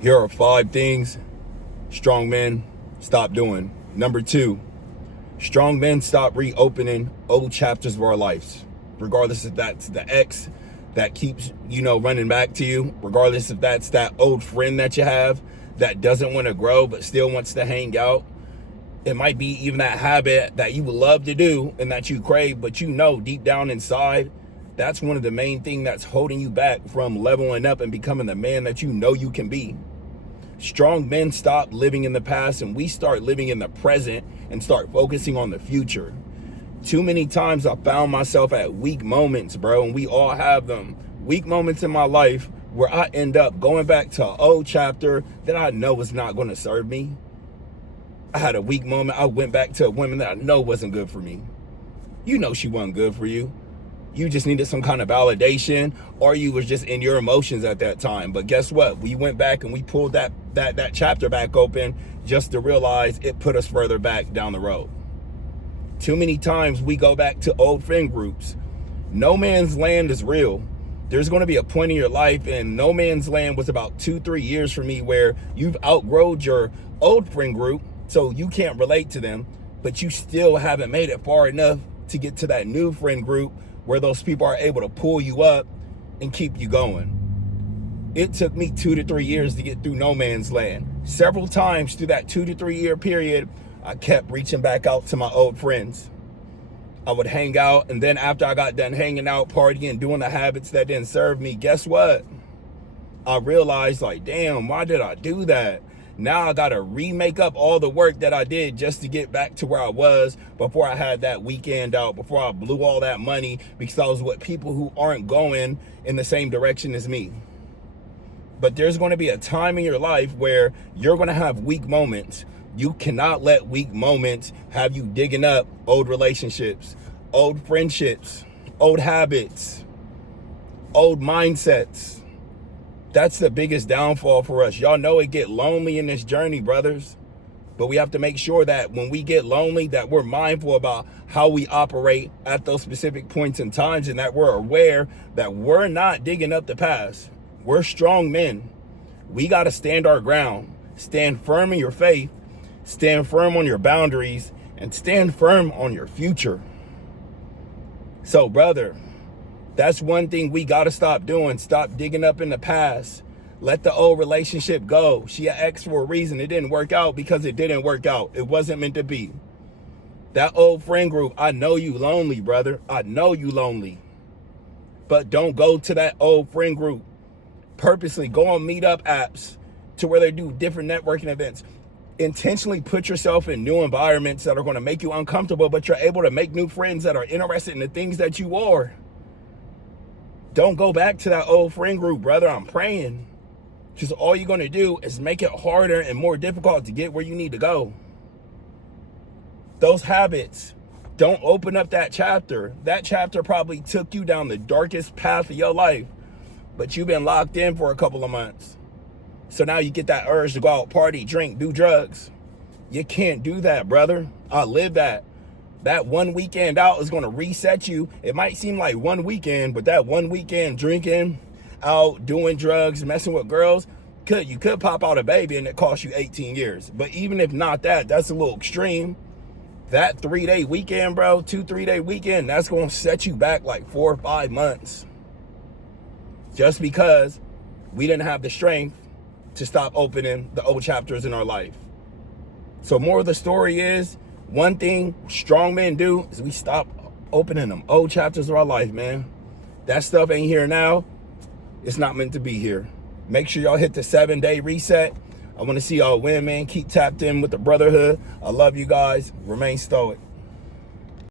Here are 5 things strong men stop doing. Number 2, strong men stop reopening old chapters of our lives, regardless if that's the ex that keeps, running back to you, regardless if that's that old friend that you have that doesn't want to grow but still wants to hang out. It might be even that habit that you would love to do and that you crave, but deep down inside, that's one of the main things that's holding you back from leveling up and becoming the man that you can be. Strong men stop living in the past and we start living in the present and start focusing on the future. Too many times I found myself at weak moments, bro, and we all have them. Weak moments in my life where I end up going back to an old chapter that I know is not going to serve me. I had a weak moment. I went back to a woman that I know wasn't good for me. She wasn't good for you. You just needed some kind of validation, or you was just in your emotions at that time. But guess what? We went back and we pulled that chapter back open just to realize it put us further back down the road. Too many times we go back to old friend groups. No man's land is real. There's going to be a point in your life, and no man's land was about 2-3 years for me, where you've outgrown your old friend group, so you can't relate to them, but you still haven't made it far enough to get to that new friend group where those people are able to pull you up and keep you going. It took me 2 to 3 years to get through no man's land. Several times through that 2 to 3 year period, I kept reaching back out to my old friends. I would hang out, and then after I got done hanging out, partying, doing the habits that didn't serve me, guess what? I realized, damn, why did I do that? Now I gotta remake up all the work that I did just to get back to where I was before I had that weekend out, before I blew all that money because I was with people who aren't going in the same direction as me. But there's going to be a time in your life where you're going to have weak moments. You cannot let weak moments have you digging up old relationships, old friendships, old habits, old mindsets. That's the biggest downfall for us. Y'all know it get lonely in this journey, brothers. But we have to make sure that when we get lonely, that we're mindful about how we operate at those specific points in times, and that we're aware that we're not digging up the past. We're strong men. We got to stand our ground. Stand firm in your faith. Stand firm on your boundaries. And stand firm on your future. So, brother, that's one thing we got to stop doing. Stop digging up in the past. Let the old relationship go. She an ex for a reason. It didn't work out because it didn't work out. It wasn't meant to be. That old friend group, I know you lonely, brother. I know you lonely. But don't go to that old friend group. Purposely go on meetup apps to where they do different networking events. Intentionally put yourself in new environments that are going to make you uncomfortable, but you're able to make new friends that are interested in the things that you are. Don't go back to that old friend group, brother. I'm praying. Because all you're going to do is make it harder and more difficult to get where you need to go. Those habits, don't open up that chapter. That chapter probably took you down the darkest path of your life, but you've been locked in for a couple of months. So now you get that urge to go out, party, drink, do drugs. You can't do that, brother. I live that. That one weekend out is going to reset you. It might seem like one weekend, but that one weekend drinking, out, doing drugs, messing with girls, you could pop out a baby and it costs you 18 years. But even if not that, that's a little extreme. That 3-day weekend, bro, 2-3 day weekend, that's going to set you back like 4 or 5 months. Just because we didn't have the strength to stop opening the old chapters in our life. So more of the story is, one thing strong men do is we stop opening them old chapters of our life, man. That stuff ain't here now. It's not meant to be here. Make sure y'all hit the 7-day reset. I want to see y'all win, man. Keep tapped in with the brotherhood. I love you guys. Remain stoic.